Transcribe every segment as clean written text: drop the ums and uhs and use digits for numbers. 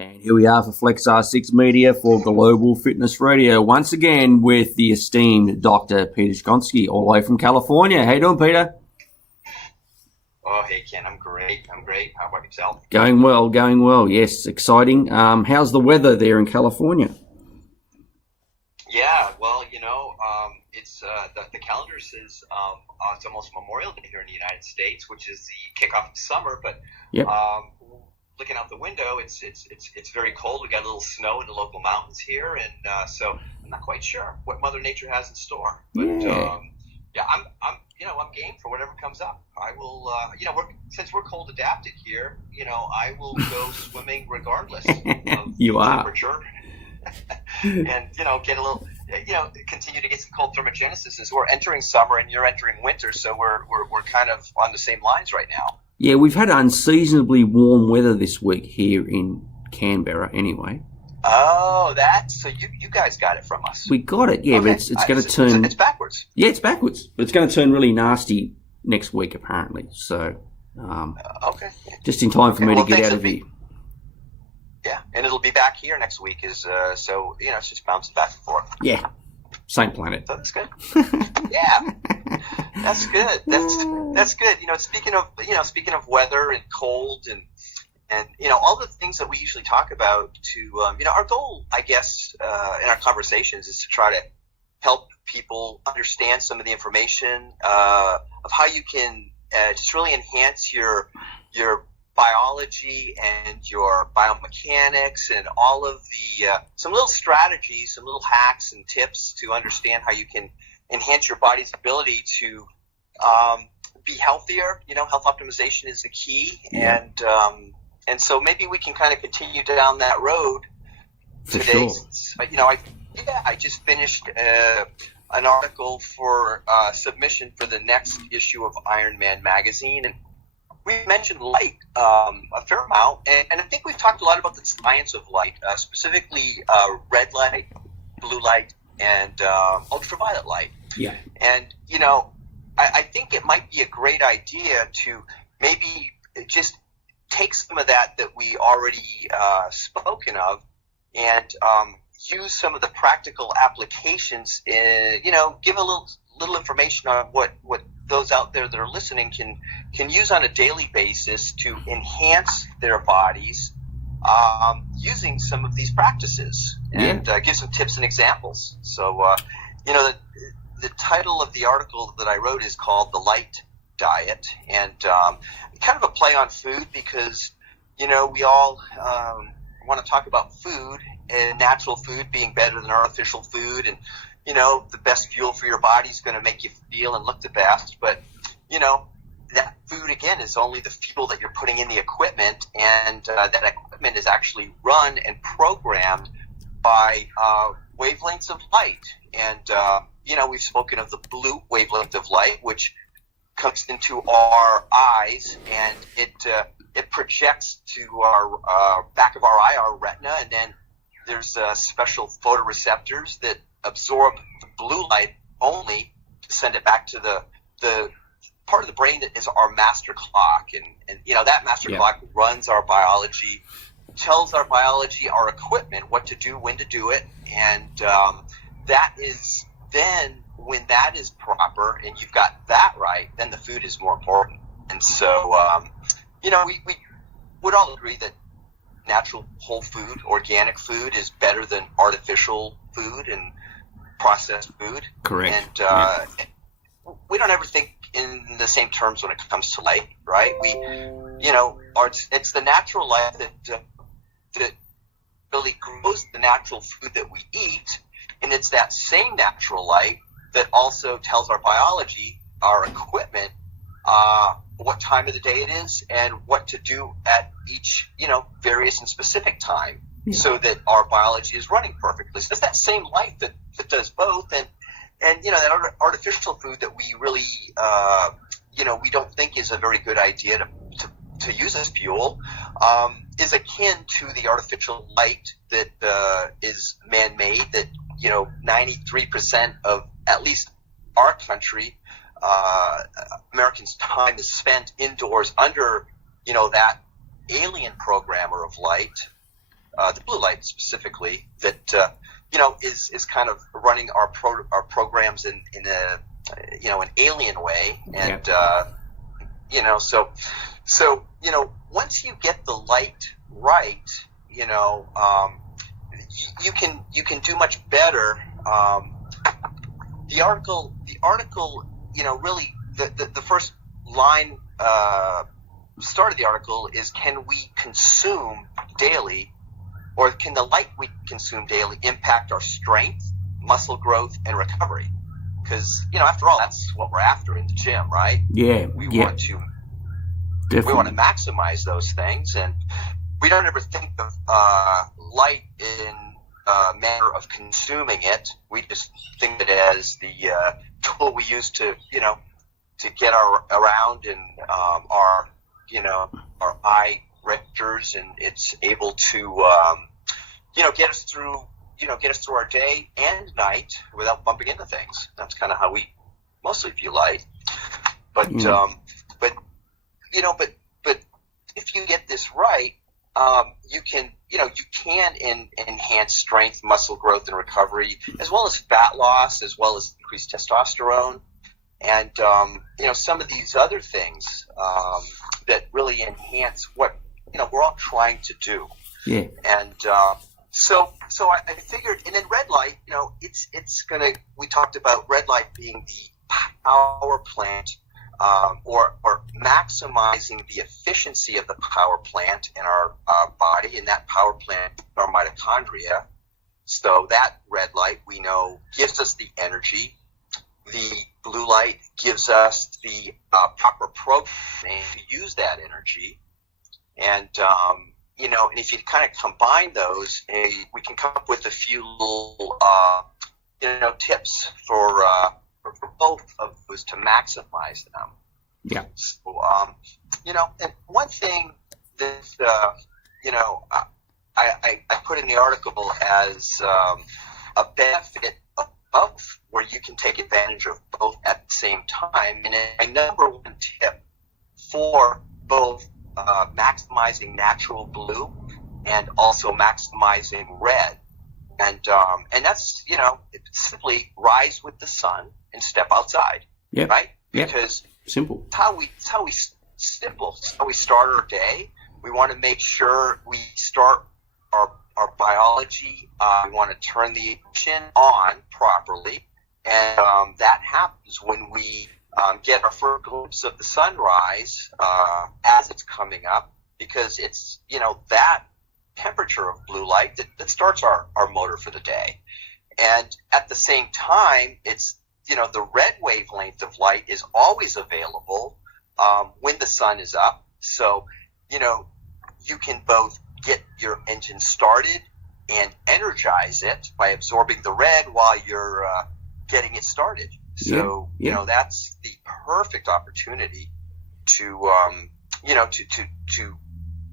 And here we are for Flexr6 Media for Global Fitness Radio, once again with the esteemed Dr. Peter Cichonski, all the way from California. How you doing, Peter? Oh, hey, Ken. I'm great. How about yourself? Going well. Yes, exciting. How's the weather there in California? Yeah, well, it's the calendar says it's almost Memorial Day here in the United States, which is the kickoff of summer. But Yep. Looking out the window, it's very cold. We got a little snow in the local mountains here, and so I'm not quite sure what Mother Nature has in store. But I'm game for whatever comes up. I will, since we're cold adapted here, I will go swimming regardless of You are. temperature, and get a little, continue to get some cold thermogenesis as we're entering summer and you're entering winter, so we're kind of on the same lines right now. Yeah, we've had unseasonably warm weather this week here in Canberra anyway. Oh, so you guys got it from us. We got it, yeah, okay. But it's going to turn... It's backwards. Yeah, it's backwards, but it's going to turn really nasty next week apparently, so okay. Just in time for me to get out of here. Yeah, and it'll be back here next week, it's just bouncing back and forth. Yeah, same planet. So that's good. Yeah, that's good. That's good. Speaking of weather and cold and all the things that we usually talk about. Our goal, I guess, in our conversations is to try to help people understand some of the information of how you can just really enhance your biology and your biomechanics and all of the some little strategies, some little hacks and tips to understand how you can enhance your body's ability to be healthier. Health optimization is the key, and so maybe we can kind of continue down that road today. Sure. I just finished an article for submission for the next issue of Iron Man magazine, and we mentioned light a fair amount, and I think we've talked a lot about the science of light, specifically red light, blue light, and ultraviolet light. Yeah. And, I think it might be a great idea to maybe just take some of that we already spoken of and use some of the practical applications, give a little information on what those out there that are listening can use on a daily basis to enhance their bodies using some of these practices, and give some tips and examples. So, the title of the article that I wrote is called The Light Diet, and kind of a play on food because, we all want to talk about food and natural food being better than artificial food, and the best fuel for your body is going to make you feel and look the best. But, that food, again, is only the fuel that you're putting in the equipment, and that equipment is actually run and programmed by wavelengths of light. And, we've spoken of the blue wavelength of light, which comes into our eyes, and it projects to our back of our eye, our retina, and then there's special photoreceptors that absorb the blue light only to send it back to the part of the brain that is our master clock, and that master clock runs our biology, tells our biology, our equipment, what to do, when to do it, and that is then when that is proper and you've got that right, then the food is more important. And so we would all agree that natural whole food, organic food is better than artificial food and processed food. Correct. And we don't ever think in the same terms when it comes to light, right? It's the natural light that really grows the natural food that we eat, and it's that same natural light that also tells our biology, our equipment, what time of the day it is and what to do at each, various and specific time, so that our biology is running perfectly. So it's that same light that does both, and that artificial food that we really, we don't think is a very good idea to use as fuel, is akin to the artificial light that is man-made, that 93% of at least our country, Americans' time is spent indoors under that alien programmer of light, the blue light specifically, that is kind of running our programs in a an alien way, and so once you get the light right, you can do much better. The article, really the first line, start of the article is, can we consume daily, or can the light we consume daily impact our strength, muscle growth, and recovery? Because after all, that's what we're after in the gym, right? Yeah, we want to maximize those things, and we don't ever think of light in a manner of consuming it. We just think of it as the tool we use to get around in our eye registers, and it's able to get us through our day and night without bumping into things. That's kind of how we mostly view light. But but if you get this right, you can enhance strength, muscle growth, and recovery, as well as fat loss, as well as increased testosterone, and some of these other things that really enhance what we're all trying to do. Yeah. And so I figured, and then red light, it's gonna. We talked about red light being the power plant, or maximizing the efficiency of the power plant in our body, and that power plant, our mitochondria. So that red light, we know, gives us the energy. The blue light gives us the proper programming to use that energy, and and if you kind of combine those, we can come up with a few little tips for both of those to maximize them. Yeah. So and one thing that I put in the article as a benefit of both, where you can take advantage of both at the same time. And my number one tip for both maximizing natural blue and also maximizing red, and that's it's simply rise with the sun and step outside. Yeah. Right. Yep. Because simple. It's how we start our day. We want to make sure we start our biology. We want to turn the engine on properly, and that happens when we get our first glimpse of the sunrise as it's coming up, because it's that temperature of blue light that starts our motor for the day. And at the same time, it's the red wavelength of light is always available when the sun is up. So you can both get your engine started and energize it by absorbing the red while you're getting it started. So that's the perfect opportunity to to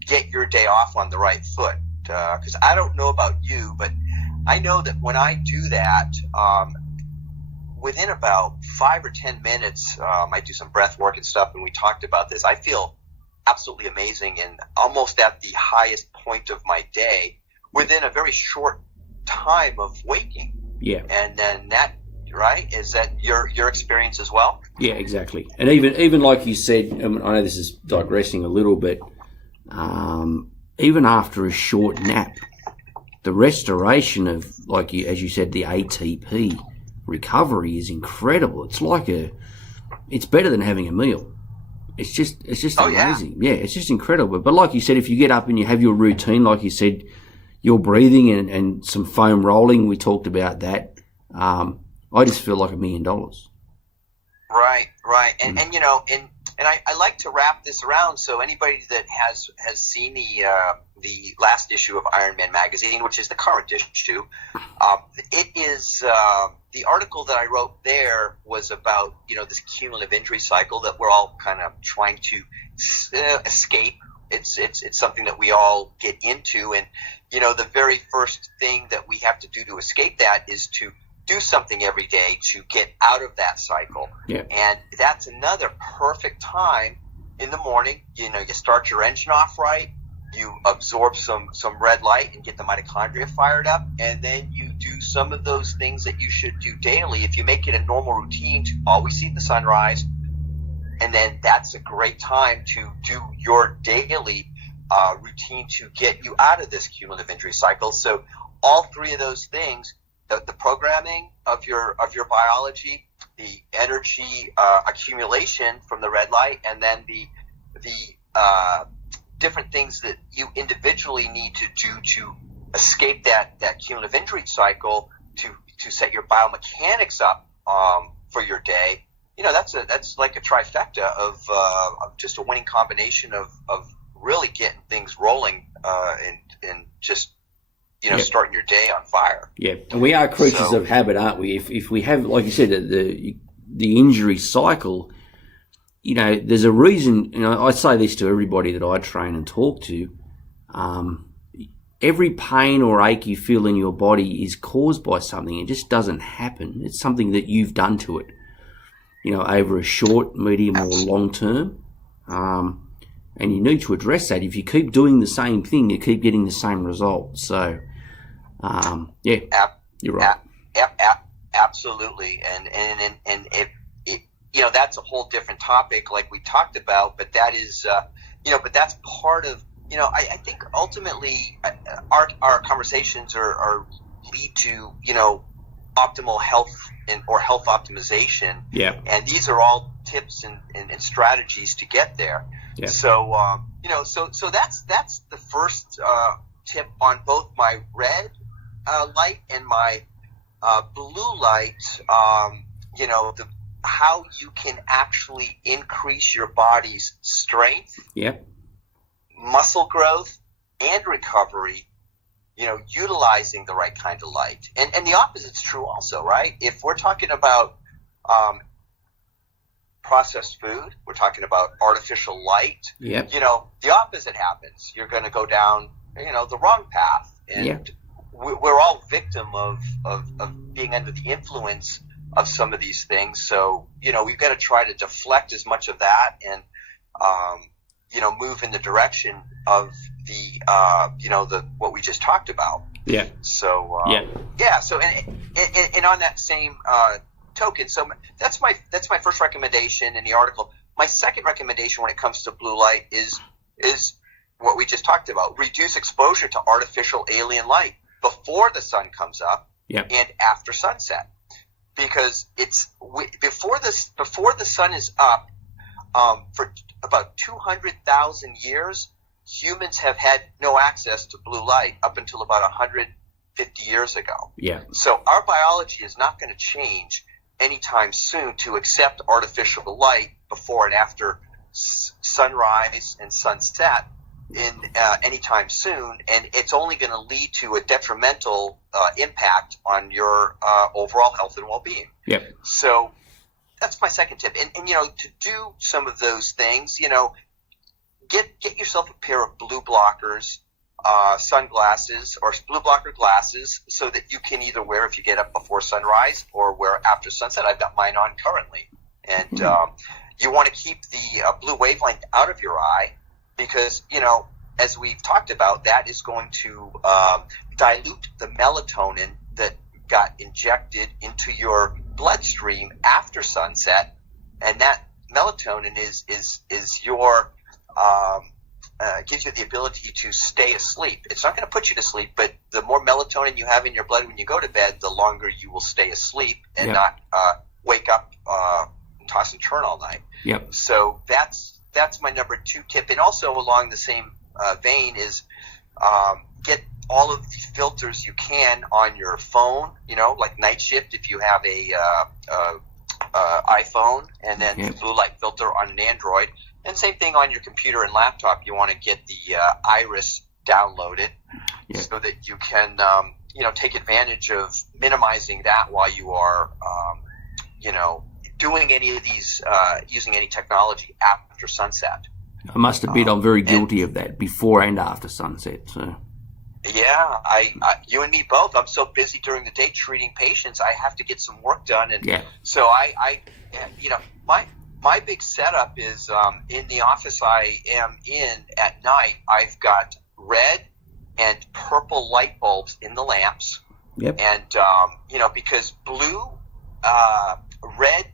get your day off on the right foot. Because I don't know about you, but I know that when I do that, within about 5 or 10 minutes, I do some breath work and stuff, and we talked about this. I feel absolutely amazing and almost at the highest point of my day within a very short time of waking. Yeah. And then that, right? Is that your experience as well? Yeah, exactly. And even like you said, I know this is digressing a little bit, even after a short nap, the restoration of, as you said, the ATP recovery is incredible. It's better than having a meal. It's just amazing. Yeah, it's just incredible. But like you said, if you get up and you have your routine, like you said, your breathing and some foam rolling, we talked about that. I just feel like $1 million. Right. And I like to wrap this around. So anybody that has seen the last issue of Iron Man magazine, which is the current issue, it is the article that I wrote there was about this cumulative injury cycle that we're all kind of trying to escape. It's something that we all get into, and the very first thing that we have to do to escape that is to do something every day to get out of that cycle. Yeah. And that's another perfect time in the morning. You start your engine off right, you absorb some red light and get the mitochondria fired up, and then you do some of those things that you should do daily. If you make it a normal routine to always see the sunrise, and then that's a great time to do your daily routine to get you out of this cumulative injury cycle. So all three of those things, the programming of your biology, the energy accumulation from the red light, and then the different things that you individually need to do to escape that cumulative injury cycle to set your biomechanics up for your day. That's like a trifecta of just a winning combination of really getting things rolling and just starting your day on fire. Yeah, and we are creatures of habit, aren't we? If we have, like you said, the injury cycle, there's a reason. I say this to everybody that I train and talk to. Every pain or ache you feel in your body is caused by something. It just doesn't happen. It's something that you've done to it, over a short, medium, or long term. And you need to address that. If you keep doing the same thing, you keep getting the same result. So, you're right. Absolutely. And if that's a whole different topic, like we talked about. But that is, but that's part of. I think ultimately our conversations are lead to optimal health or health optimization. Yeah. And these are all tips and strategies to get there. Yeah. So so that's the first tip on both my red light and my blue light. How you can actually increase your body's strength, muscle growth, and recovery. Utilizing the right kind of light, and the opposite's true also, right? If we're talking about processed food, we're talking about artificial light. Yep. The opposite happens. You're going to go down, the wrong path, and we're all victim of being under the influence of some of these things. So we've got to try to deflect as much of that and move in the direction of the what we just talked about. Yeah. So So and on that same token, so that's my first recommendation in the article. My second recommendation when it comes to blue light is what we just talked about: reduce exposure to artificial alien light before the sun comes up and after sunset, because before the sun is up, for about 200,000 years, humans have had no access to blue light up until about 150 years ago. Yeah. So our biology is not going to change anytime soon to accept artificial light before and after sunrise and sunset anytime soon, and it's only going to lead to a detrimental impact on your overall health and well-being. Yep. So that's my second tip. And to do some of those things, get yourself a pair of blue blockers, sunglasses, or blue blocker glasses, so that you can either wear if you get up before sunrise or wear after sunset. I've got mine on currently. And you want to keep the blue wavelength out of your eye because, as we've talked about, that is going to dilute the melatonin that got injected into your bloodstream after sunset, and that melatonin is your gives you the ability to stay asleep. It's not going to put you to sleep, but the more melatonin you have in your blood when you go to bed, the longer you will stay asleep and not wake up and toss and turn all night. Yep. So that's my number 2 tip. And also along the same vein is get all of the filters you can on your phone, like Night Shift if you have a iPhone, and then the blue light filter on an Android. And same thing on your computer and laptop. You want to get the Iris downloaded so that you can, take advantage of minimizing that while you are, doing any of these, using any technology after sunset. I must admit, I'm very guilty of that before and after sunset. So. Yeah, you and me both. I'm so busy during the day treating patients. I have to get some work done, and so my big setup is in the office I am in at night. I've got red and purple light bulbs in the lamps. Yep. And, because red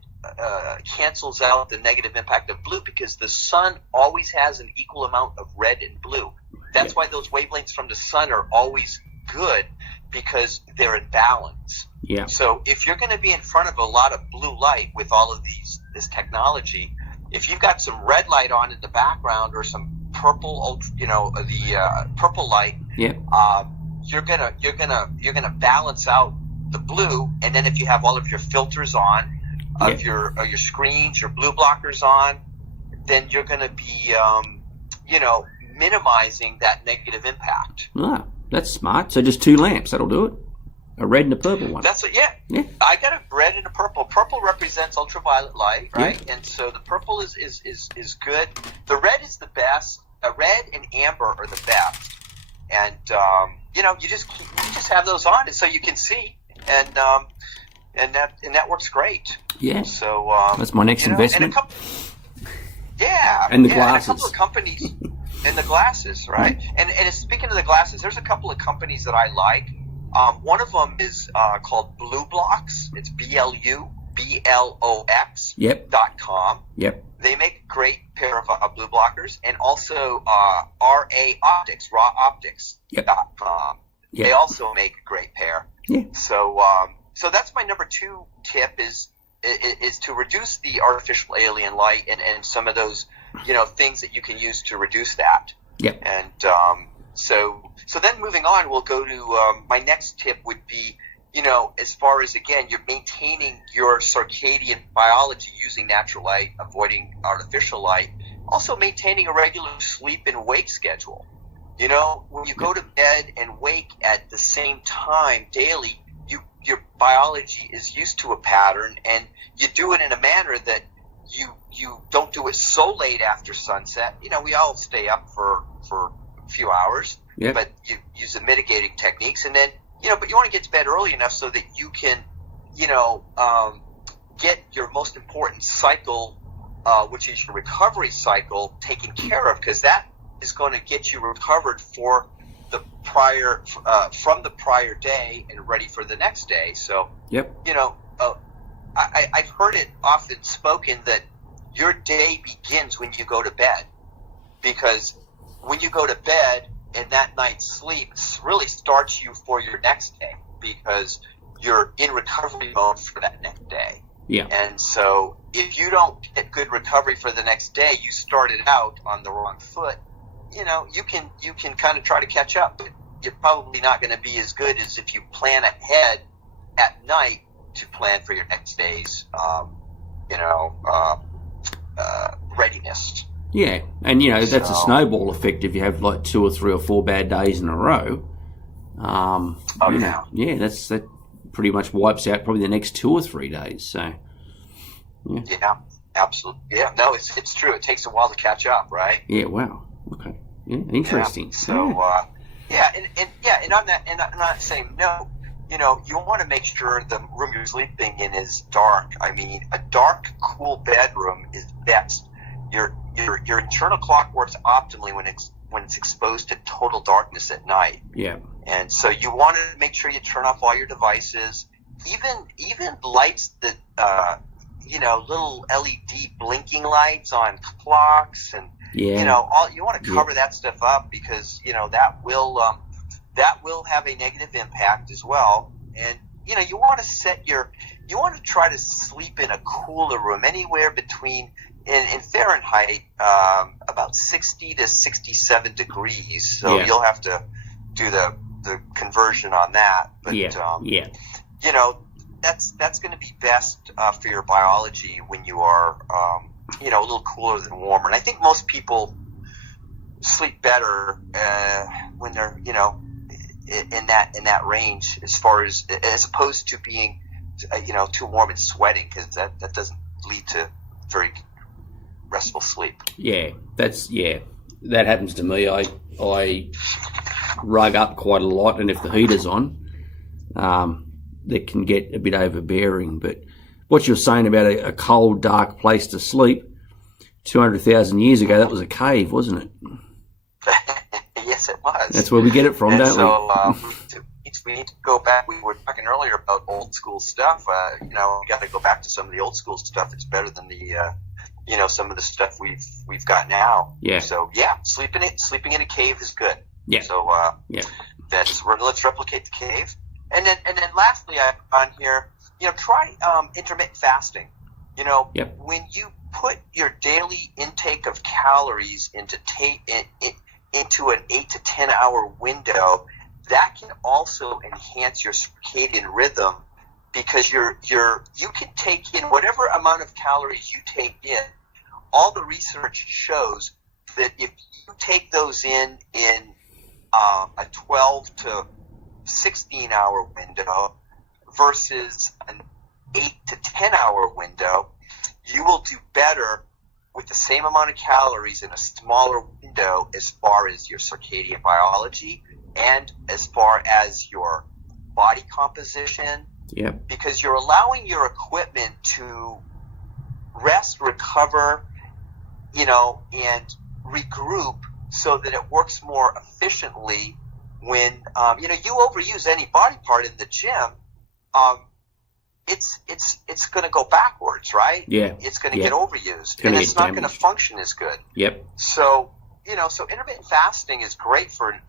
cancels out the negative impact of blue, because the sun always has an equal amount of red and blue. That's why those wavelengths from the sun are always good, because they're in balance. Yeah. So if you're going to be in front of a lot of blue light with all of this technology, if you've got some red light on in the background or some purple, purple light, you're gonna balance out the blue. And then if you have all of your filters on, of your screens, your blue blockers on, then you're gonna be minimizing that negative impact. Ah, that's smart. So just 2 lamps, that'll do it. A red and a purple one. That's it. Yeah. I got a red and a purple. Purple represents ultraviolet light, right? Yeah. And so the purple is good. The red is the best. Red and amber are the best. And you just have those on, and so you can see, and that works great. Yeah. So that's my next investment. And the glasses. And a couple of companies, and the glasses, right? And speaking of the glasses, there's a couple of companies that I like. One of them is called Blue Blocks. It's BLUBLOX. Yep. .com. Yep. They make a great pair of blue blockers, and also RA Optics, rawoptics.com. Yep. They also make a great pair. Yeah. So that's my number 2 tip is to reduce the artificial alien light and some of those things that you can use to reduce that. Yeah. And so then moving on, we'll go to my next tip would be, as far as, again, you're maintaining your circadian biology using natural light, avoiding artificial light, also maintaining a regular sleep and wake schedule. When you go to bed and wake at the same time daily, your biology is used to a pattern, and you do it in a manner that you don't do it so late after sunset. We all stay up for a few hours, but you use the mitigating techniques, and then but you want to get to bed early enough so that you can get your most important cycle, which is your recovery cycle, taken care of, because that is going to get you recovered for the prior from the prior day and ready for the next day. So I've heard it often spoken that your day begins when you go to bed, because when you go to bed and that night's sleep really starts you for your next day, because you're in recovery mode for that next day. Yeah. And so if you don't get good recovery for the next day, you started out on the wrong foot, you can kind of try to catch up, but you're probably not going to be as good as if you plan ahead at night to plan for your next day's readiness. Yeah, and that's a snowball effect if you have like 2 or 3 or 4 bad days in a row. Yeah, that pretty much wipes out probably the next 2 or 3 days. So, yeah, absolutely. Yeah, no, it's true. It takes a while to catch up, right? Yeah. Wow. Okay. Yeah. Interesting. Yeah. So, and on that, and on that same note, you want to make sure the room you're sleeping in is dark. I mean, a dark, cool bedroom is best. Your internal clock works optimally when it's exposed to total darkness at night. Yeah. And so you want to make sure you turn off all your devices, even lights that little LED blinking lights on clocks, and you want to cover that stuff up, because that will have a negative impact as well. And you want to try to sleep in a cooler room, anywhere between in Fahrenheit about 60 to 67 degrees. So you'll have to do the conversion on that. But that's going to be best for your biology when you are a little cooler than warmer. And I think most people sleep better when they're in that range, as opposed to being too warm and sweating, because that doesn't lead to very restful sleep. Yeah, that happens to me. I rug up quite a lot, and if the heater's on, that can get a bit overbearing. But what you're saying about a cold, dark place to sleep, 200,000 years ago, that was a cave, wasn't it? Yes, Yes, it was. That's where we get it from, and don't so, we need to go back. We were talking earlier about old school stuff. We got to go back to some of the old school stuff. It's better than the, some of the stuff we've got now. Yeah. So sleeping in a cave is good. Yeah. So let's replicate the cave. And then lastly, on here, try intermittent fasting. When you put your daily intake of calories into an 8 to 10 hour window, that can also enhance your circadian rhythm, because you can take in whatever amount of calories you take in. All the research shows that if you take those in a 12 to 16 hour window versus an 8 to 10 hour window, you will do better with the same amount of calories in a smaller window as far as your circadian biology and as far as your body composition. Yeah. Because you're allowing your equipment to rest, recover, and regroup so that it works more efficiently. When you overuse any body part in the gym, it's going to go backwards, right? Yeah. It's going to get overused, and it's not going to function as good. Yep. So intermittent fasting is great for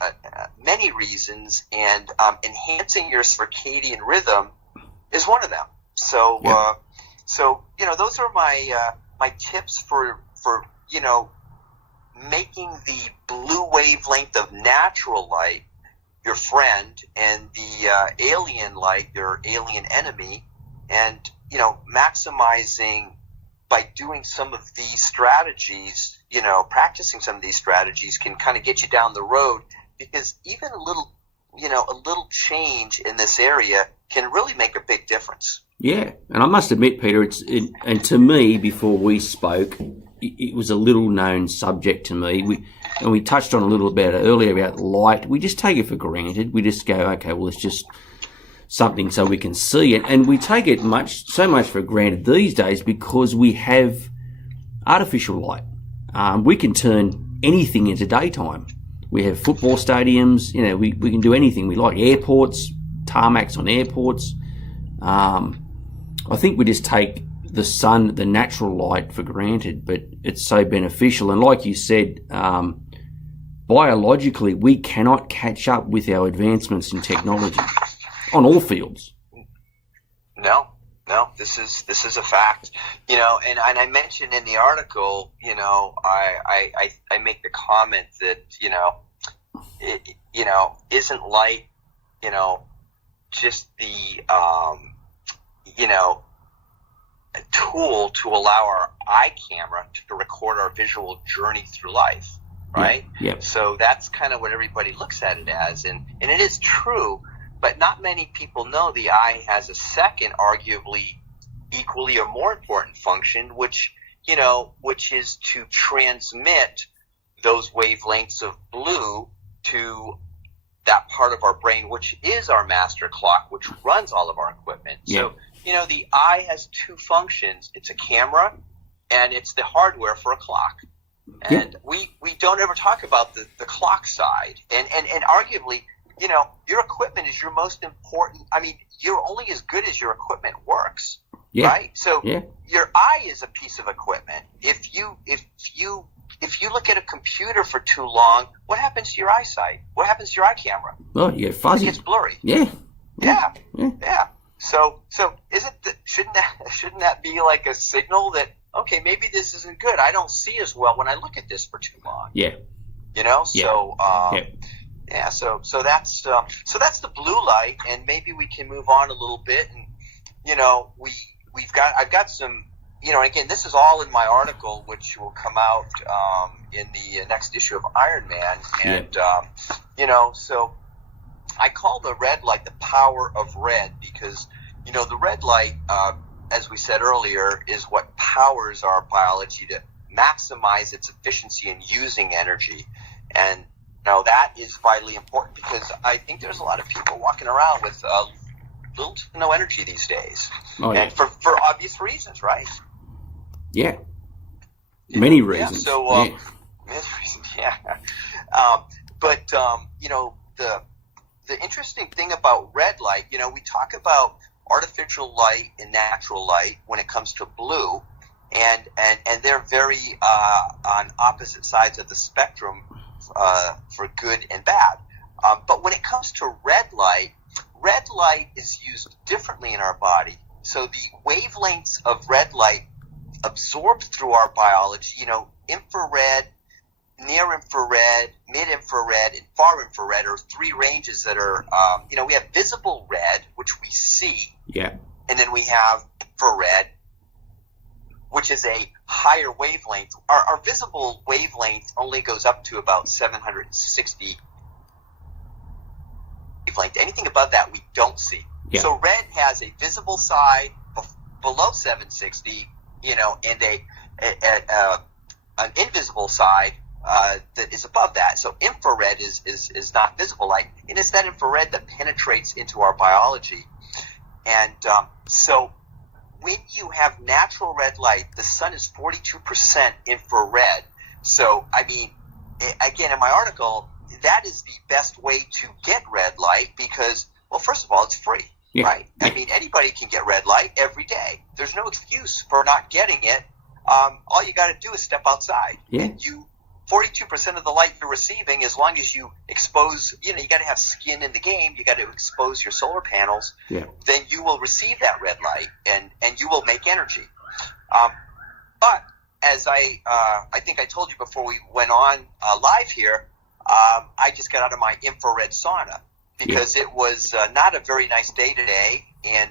many reasons, and enhancing your circadian rhythm is one of them. So, those are my tips for making the blue wavelength of natural light your friend, and the alien light your alien enemy, and maximizing by doing some of these strategies. Practicing some of these strategies can kind of get you down the road, because even a little change in this area can really make a big difference. Yeah, and I must admit, Peter, and to me, before we spoke, it was a little known subject to me. We touched on a little bit earlier about light. We just take it for granted. We just go, okay, well, it's just something so we can see it, and we take it so much for granted these days because we have artificial light. We can turn anything into daytime. We have football stadiums. We can do anything we like. Airports, tarmacs on airports. I think we just take the sun, the natural light, for granted, but it's so beneficial. And like you said, biologically, we cannot catch up with our advancements in technology on all fields. No, this is a fact. And I mentioned in the article, I make the comment that, isn't light, just the, a tool to allow our eye camera to record our visual journey through life, right? Yeah. So that's kind of what everybody looks at it as, and it is true, but not many people know the eye has a second, arguably equally or more important function, which is to transmit those wavelengths of blue to that part of our brain, which is our master clock, which runs all of our equipment. Yeah. So, the eye has two functions. It's a camera, and it's the hardware for a clock. And we don't ever talk about the clock side. And arguably, your equipment is your most important. I mean, you're only as good as your equipment works, right? So your eye is a piece of equipment. If you look at a computer for too long, what happens to your eyesight? What happens to your eye camera? Oh, you get fuzzy. It gets blurry. Yeah. So shouldn't that be like a signal that, okay, maybe this isn't good. I don't see as well when I look at this for too long. Yeah. So that's the blue light, and maybe we can move on a little bit, and I've got some, and again, this is all in my article, which will come out in the next issue of Iron Man, and so I call the red light the power of red, because the red light, as we said earlier, is what powers our biology to maximize its efficiency in using energy. And that is vitally important, because I think there's a lot of people walking around with little to no energy these days. Oh, yeah. And for obvious reasons, right? Yeah. Many reasons. Many reasons, But the interesting thing about red light, we talk about artificial light and natural light when it comes to blue, and they're very on opposite sides of the spectrum for good and bad. But when it comes to red light is used differently in our body. So the wavelengths of red light absorbed through our biology, infrared, near infrared, mid infrared, and far infrared are three ranges that are, we have visible red, which we see. Yeah. And then we have infrared, which is a higher wavelength. Our visible wavelength only goes up to about 760 wavelength. Anything above that we don't see. Yeah. So red has a visible side below 760, and an invisible side that is above that. So infrared is not visible light, and it's that infrared that penetrates into our biology. And so when you have natural red light, the sun is 42% infrared. So, again, in my article, that is the best way to get red light because, well, first of all, it's free, right? Yeah. Anybody can get red light every day. There's no excuse for not getting it. All you got to do is step outside. Yeah. And 42% of the light you're receiving, as long as you expose, you got to have skin in the game, you got to expose your solar panels, then you will receive that red light and you will make energy. But as I think I told you before we went on live here, I just got out of my infrared sauna because it was not a very nice day today. And,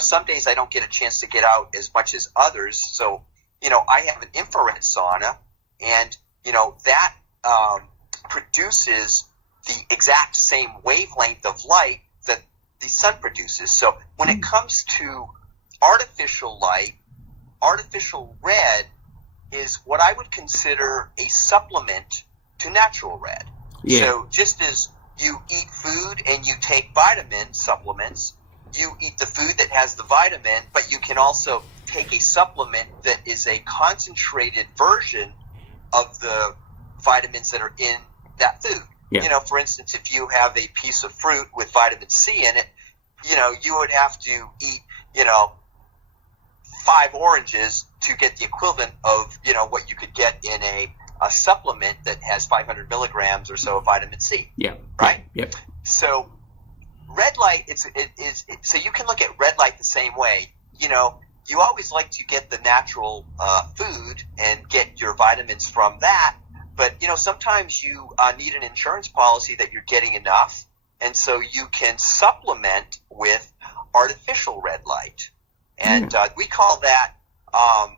some days I don't get a chance to get out as much as others. So, I have an infrared sauna and, that produces the exact same wavelength of light that the sun produces. So when it comes to artificial light, artificial red is what I would consider a supplement to natural red. Yeah. So just as you eat food and you take vitamin supplements, you eat the food that has the vitamin, but you can also take a supplement that is a concentrated version of the vitamins that are in that food. Yeah. For instance, if you have a piece of fruit with vitamin C in it, you would have to eat, 5 oranges to get the equivalent of, what you could get in a supplement that has 500 milligrams or so of vitamin C. Yeah. Right? Yep. So red light, so you can look at red light the same way. You always like to get the natural food and get your vitamins from that. But, sometimes you need an insurance policy that you're getting enough. And so you can supplement with artificial red light. And we call that,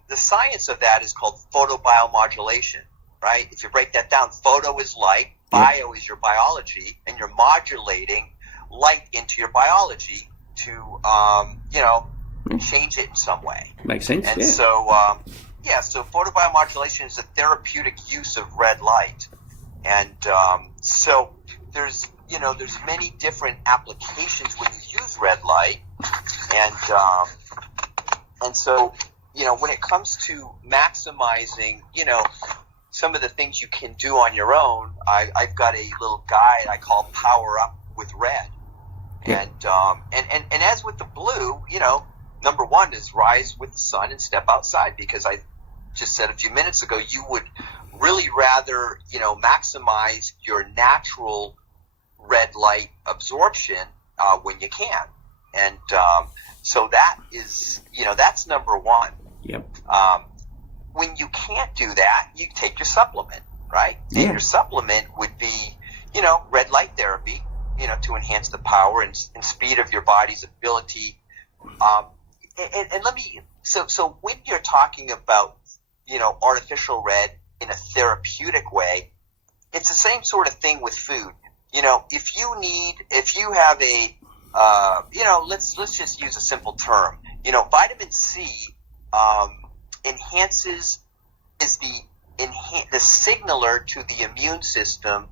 the science of that is called photobiomodulation, right? If you break that down, photo is light, bio is your biology, and you're modulating light into your biology to, change it in some way. Makes sense. And so, so photobiomodulation is a therapeutic use of red light. And so there's many different applications when you use red light. And so, when it comes to maximizing, some of the things you can do on your own, I've got a little guide I call Power Up with Red. Yeah. And as with the blue, number one is rise with the sun and step outside, because I just said a few minutes ago, you would really rather, maximize your natural red light absorption when you can. And so that is, that's number one. Yep. When you can't do that, you take your supplement, right? Yeah. And your supplement would be, red light therapy, to enhance the power and speed of your body's ability. And let me, so when you're talking about, artificial red in a therapeutic way, it's the same sort of thing with food. If you have a, let's just use a simple term. Vitamin C is the signaler to the immune system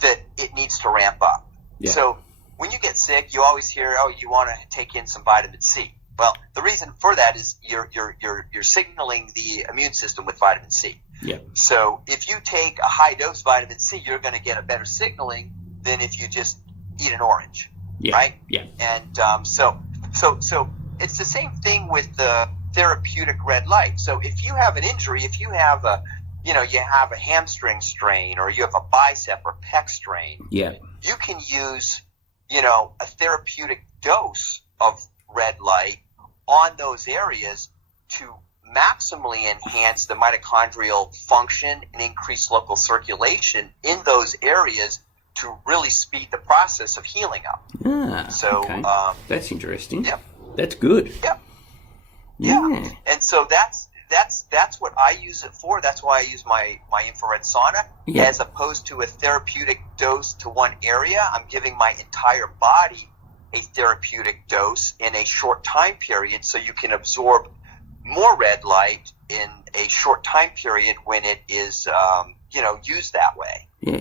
that it needs to ramp up. Yeah. So when you get sick, you always hear, you want to take in some vitamin C. Well, the reason for that is you're signaling the immune system with vitamin C. Yeah. So if you take a high dose vitamin C, you're going to get a better signaling than if you just eat an orange, Yeah. right? Yeah. And so it's the same thing with the therapeutic red light. So if you have an injury, if you have a hamstring strain, or you have a bicep or pec strain, Yeah. you can use, a therapeutic dose of red light on those areas to maximally enhance the mitochondrial function and increase local circulation in those areas to really speed the process of healing up. So okay. That's interesting. Yeah. That's good. Yeah. Yeah. And so that's what I use it for. That's why I use my infrared sauna, as opposed to a therapeutic dose to one area. I'm giving my entire body a therapeutic dose in a short time period, so you can absorb more red light in a short time period when it is, used that way. Yeah.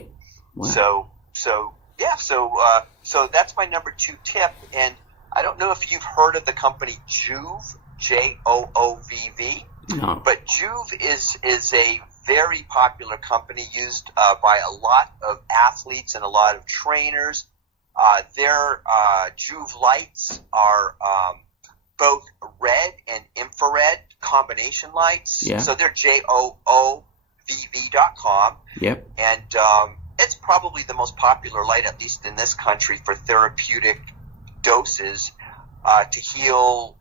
Wow. So that's my number 2 tip. And I don't know if you've heard of the company Joovv, Joovv. No. But Joovv is a very popular company used by a lot of athletes and a lot of trainers. Their Joovv lights are both red and infrared combination lights. Yeah. So they're joovv.com. Yep. And it's probably the most popular light, at least in this country, for therapeutic doses to heal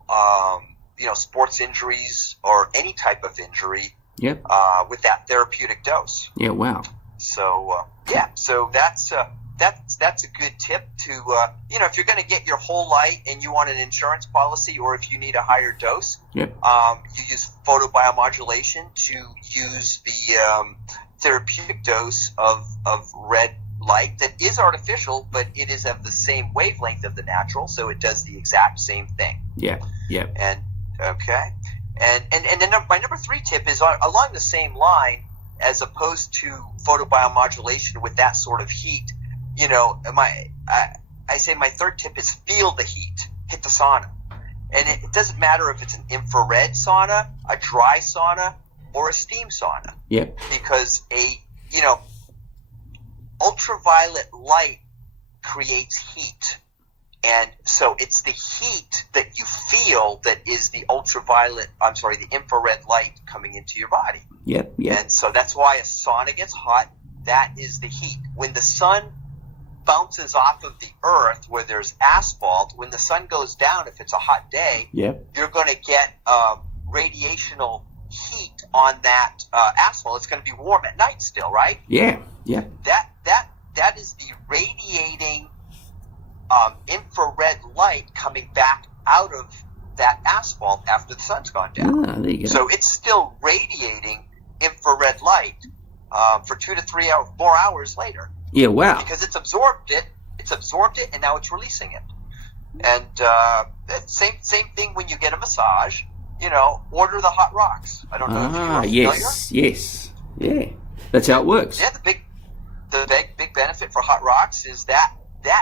sports injuries or any type of injury. Yep. With that therapeutic dose. Yeah. Wow. So so that's a good tip to if you're going to get your whole light and you want an insurance policy, or if you need a higher dose, Yep. You use photobiomodulation to use the therapeutic dose of red light that is artificial, but it is of the same wavelength of the natural, so it does the exact same thing. Yeah. Yeah. And okay, and then my number 3 tip is along the same line, as opposed to photobiomodulation with that sort of heat. I say my 3rd tip is feel the heat, hit the sauna, and it doesn't matter if it's an infrared sauna, a dry sauna, or a steam sauna. Yep. Because ultraviolet light creates heat. And so it's the heat that you feel that is the the infrared light coming into your body. Yep. Yep. And so that's why a sauna gets hot. That is the heat. When the sun bounces off of the earth where there's asphalt, when the sun goes down, if it's a hot day, Yep. you're going to get radiational heat on that asphalt. It's going to be warm at night still, right? Yeah. Yeah. That is the radiating infrared light coming back out of that asphalt after the sun's gone down. There you go. So it's still radiating infrared light for 2 to 3 more hours later. Yeah. Wow. Because it's absorbed it, and now it's releasing it. And same thing when you get a massage. Order the hot rocks. I don't know if you're familiar. Yes. Yeah. That's how it works. Yeah, the big benefit for hot rocks is that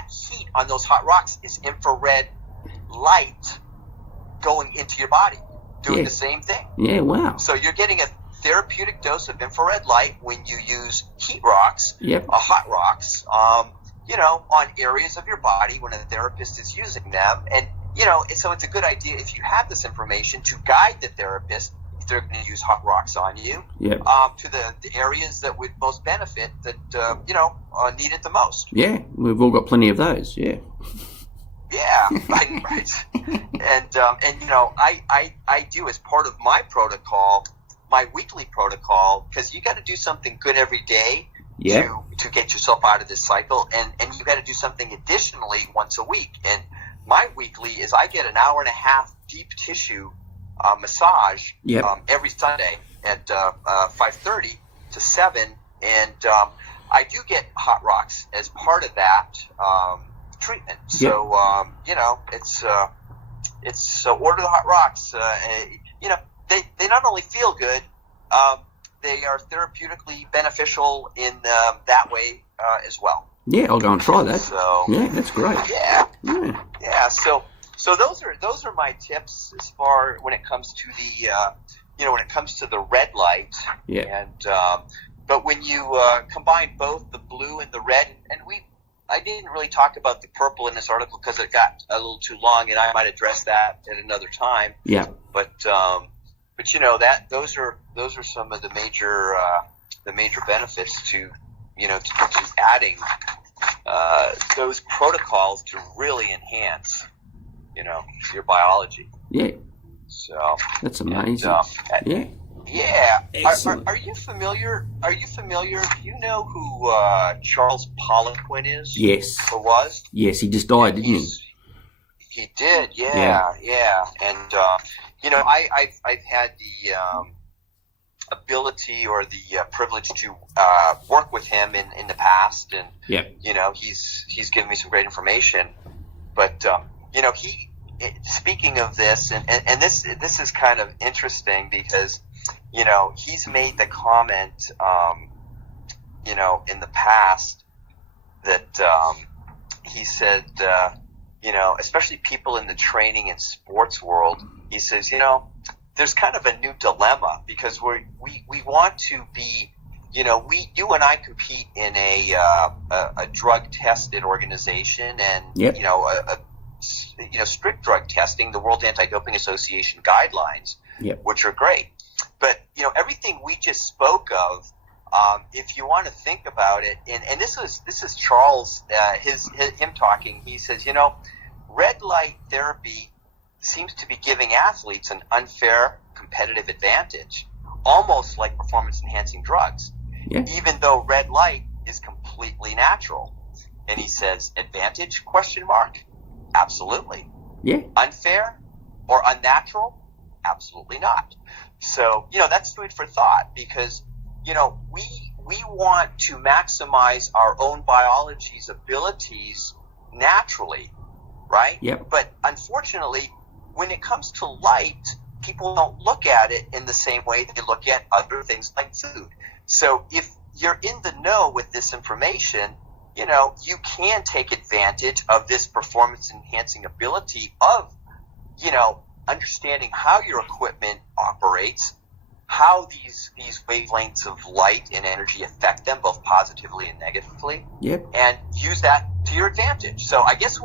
heat on those hot rocks is infrared light going into your body, doing the same thing. Yeah. Wow. So you're getting a therapeutic dose of infrared light when you use heat rocks, Yep. hot rocks, on areas of your body when a therapist is using them. And, so it's a good idea, if you have this information, to guide the therapist if they're going to use hot rocks on you, Yep. to the areas that would most benefit, that, need it the most. Yeah. We've all got plenty of those. Yeah. Yeah, right. And I do, as part of my protocol, my weekly protocol, because you got to do something good every day to get yourself out of this cycle, and you got to do something additionally once a week. And my weekly is I get an hour and a half deep tissue massage every Sunday at 5:30 to 7, and I do get hot rocks as part of that treatment. So it's order the hot rocks. They not only feel good, they are therapeutically beneficial in that way as well. Yeah, I'll go and try that. So yeah, that's great. Yeah. Yeah. So those are my tips as far when it comes to the when it comes to the red light, Yeah. and but when you combine both the blue and the red, and I didn't really talk about the purple in this article because it got a little too long, and I might address that at another time. Yeah. But that those are some of the major benefits to to adding those protocols to really enhance your biology. Yeah. So that's amazing. Yeah. Yeah. Excellent. Are you familiar? Do you know who Charles Poliquin is? Yes. Or was? Yes, he just died, didn't he? He did. Yeah. And I've had the ability or the privilege to work with him in the past, and he's given me some great information. But speaking of this, and this is kind of interesting because he's made the comment in the past that he said especially people in the training and sports world, he says there's kind of a new dilemma because we want to be you and I compete in a drug tested organization, and Yep. Strict drug testing, the World Anti-Doping Association guidelines, Yep. which are great. But everything we just spoke of, if you want to think about it, and this is Charles, him talking. He says, red light therapy seems to be giving athletes an unfair competitive advantage, almost like performance-enhancing drugs, Yeah. even though red light is completely natural. And he says, advantage? ? Absolutely. Yeah. Unfair or unnatural? Absolutely not. So, that's food for thought because, we want to maximize our own biology's abilities naturally, right? Yep. But unfortunately, when it comes to light, people don't look at it in the same way they look at other things like food. So if you're in the know with this information, you can take advantage of this performance-enhancing ability of, understanding how your equipment operates, how these wavelengths of light and energy affect them, both positively and negatively, Yep. and use that to your advantage. So I guess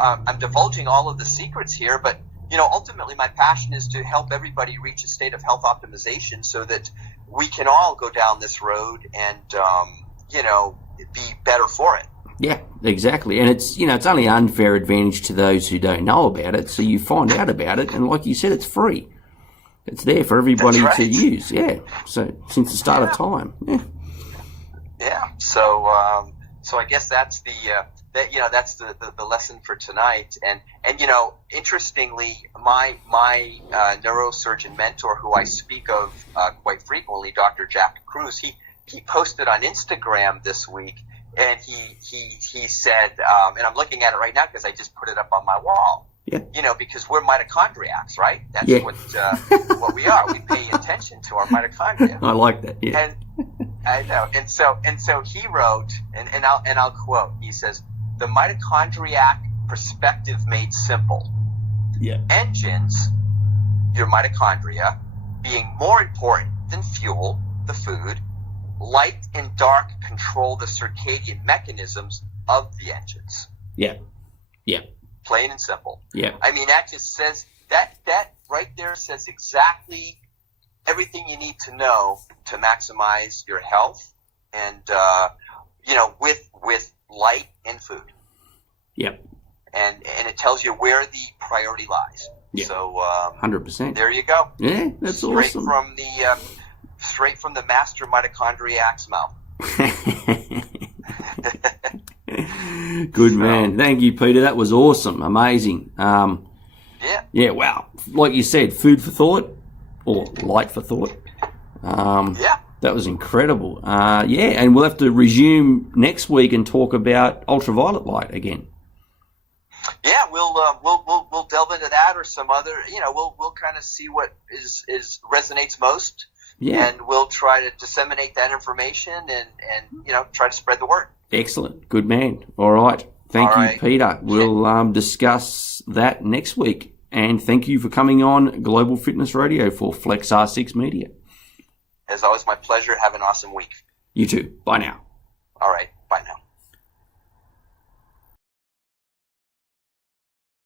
I'm divulging all of the secrets here, but ultimately my passion is to help everybody reach a state of health optimization so that we can all go down this road and be better for it. Yeah, exactly. And it's only unfair advantage to those who don't know about it. So you find out about it, and like you said, it's free. It's there for everybody That's to right. use. Yeah. So since the start of time. Yeah. Yeah. So I guess that's that's the lesson for tonight. And interestingly, my neurosurgeon mentor, who I speak of quite frequently, Dr. Jack Cruz, he posted on Instagram this week, and he said, and I'm looking at it right now because I just put it up on my wall. Yeah. Because we're mitochondriacs, right? That's Yeah. what we are. We pay attention to our mitochondria. I like that. Yeah. And I know. And so he wrote, and I'll quote. He says, "The mitochondriac perspective made simple. Yeah. Engines, your mitochondria, being more important than fuel, the food. Light and dark control the circadian mechanisms of the engines." Yeah. Yeah. Plain and simple. Yeah. I mean, that just says that right there says exactly everything you need to know to maximize your health, and with light and food. Yep. And it tells you where the priority lies. Yeah. So 100%. there you go. Yeah, that's Straight awesome. from the master mitochondriac's mouth. Good man. Thank you, Peter. That was awesome. Amazing. Yeah. Yeah, wow. Like you said, food for thought, or light for thought. Yeah. That was incredible. Yeah, and we'll have to resume next week and talk about ultraviolet light again. Yeah, we'll delve into that or some other. We'll kind of see what is resonates most. Yeah. And we'll try to disseminate that information and try to spread the word. Excellent. Good man. All right. Thank All you, right. Peter. We'll discuss that next week. And thank you for coming on Global Fitness Radio for Flexr6 Media. As always, my pleasure. Have an awesome week. You too. Bye now. All right. Bye now.